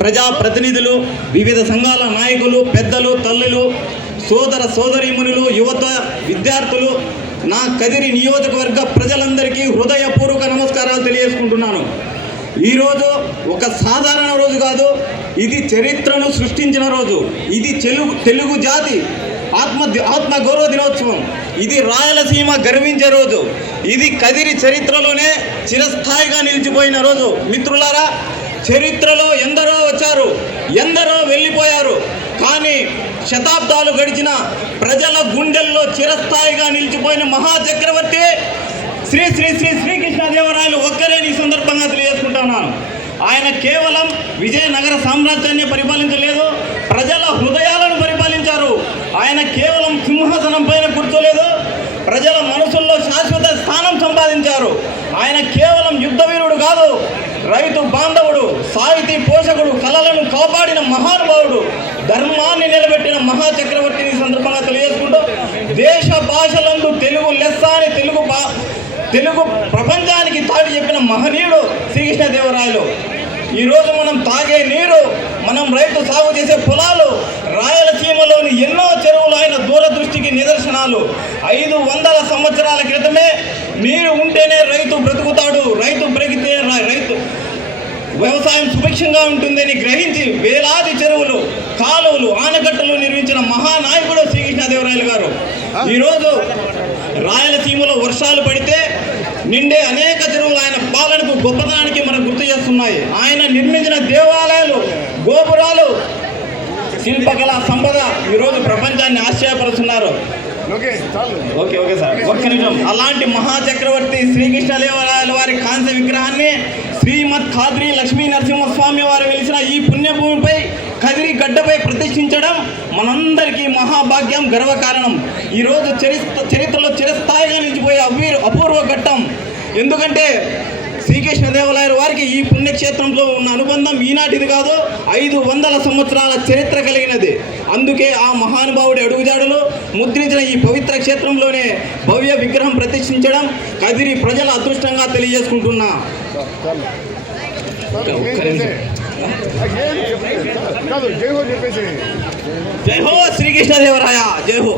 ప్రజాప్రతినిధులు, వివిధ సంఘాల నాయకులు, పెద్దలు, తల్లులు, సోదర సోదరీమణులు, యువత, విద్యార్థులు, నా కదిరి నియోజకవర్గ ప్రజలందరికీ హృదయపూర్వక నమస్కారాలు తెలియజేసుకుంటున్నాను. ఈరోజు ఒక సాధారణ రోజు కాదు, ఇది చరిత్రను సృష్టించిన రోజు. ఇది తెలుగు జాతి ఆత్మ గౌరవ దినోత్సవం. ఇది రాయలసీమ గర్వించే రోజు. ఇది కదిరి చరిత్రలోనే చిరస్థాయిగా నిలిచిపోయిన రోజు. మిత్రులారా, చరిత్రలో ఎందరో వచ్చారు, ఎందరో వెళ్ళిపోయారు. కానీ శతాబ్దాలు గడిచిన ప్రజల గుండెల్లో చిరస్థాయిగా నిలిచిపోయిన మహాచక్రవర్తి శ్రీ శ్రీ శ్రీ శ్రీకృష్ణదేవరాయలు ఒక్కరే ఈ సందర్భంగా తెలియజేసుకుంటున్నాను. ఆయన కేవలం విజయనగర సామ్రాజ్యాన్ని పరిపాలించలేదు, ప్రజల హృదయాలను పరిపాలించారు. ఆయన కేవలం సింహాసనం పైన కూర్చోలేదు, ప్రజల మనసుల్లో శాశ్వత స్థానం సంపాదించారు. ఆయన కేవలం యుద్ధవీరుడు కాదు, రైతు బాంధవుడు, సాహితీ పోషకుడు, కళలను కాపాడిన మహానుభావుడు, ధర్మాన్ని నిలబెట్టిన మహాచక్రవర్తిని సందర్భంగా తెలియజేసుకుంటూ, దేశ భాషలందు తెలుగు లెస్స అని తెలుగు ప్రపంచానికి తాటి చెప్పిన మహనీయుడు శ్రీకృష్ణదేవరాయలు. ఈరోజు మనం తాగే నీరు, మనం రైతు సాగు చేసే పొలాలు, రాయలసీమలోని ఎన్నో చెరువులు ఆయన దూరదృష్టికి నిదర్శనాలు. 500 సంవత్సరాల క్రితమే నీరు ఉంటేనే రైతు బ్రతుకుతాడు, రైతు బ్రతికితే వ్యవసాయం సుభిక్షంగా ఉంటుందని గ్రహించి వేలాది చెరువులు, కాలువలు, ఆనకట్టలు నిర్మించిన మహానాయకుడు శ్రీకృష్ణదేవరాయలు గారు. ఈరోజు రాయలసీమలో వర్షాలు పడితే నిండే అనేక చెరువులు ఆయన పాలనకు, గొప్పతనానికి మనకు గుర్తు చేస్తున్నాయి. ఆయన నిర్మించిన దేవాలయాలు, గోపురాలు, శిల్పకళా సంపద ఈరోజు ప్రపంచాన్ని ఆశ్చర్యపరుస్తున్నారు. ఓకే సార్, ఒక్క నిమిషం. అలాంటి మహాచక్రవర్తి శ్రీకృష్ణదేవరాయల వారి కాంస్య విగ్రహాన్ని శ్రీమద్ ఖాద్రి లక్ష్మీ నరసింహస్వామి వారు వెలిసిన ఈ పుణ్యభూమిపై, కదిరి గడ్డపై ప్రతిష్ఠించడం మనందరికీ మహాభాగ్యం, గర్వకారణం. ఈరోజు చరిత్రలో చిరస్థాయిగా నిలిచిపోయే అపూర్వ ఘట్టం. ఎందుకంటే శ్రీకృష్ణదేవరాయల వారికి ఈ పుణ్యక్షేత్రంలో ఉన్న అనుబంధం ఈనాటిది కాదు, 500 సంవత్సరాల చరిత్ర కలిగినది. అందుకే ఆ మహానుభావుడి అడుగుజాడలు ముద్రించిన ఈ పవిత్ర క్షేత్రంలోనే భవ్య విగ్రహం ప్రతిష్ఠించడం కదిరి ప్రజల అదృష్టంగా తెలియజేసుకుంటున్నా. జై హో శ్రీకృష్ణదేవరాయ, జై హో.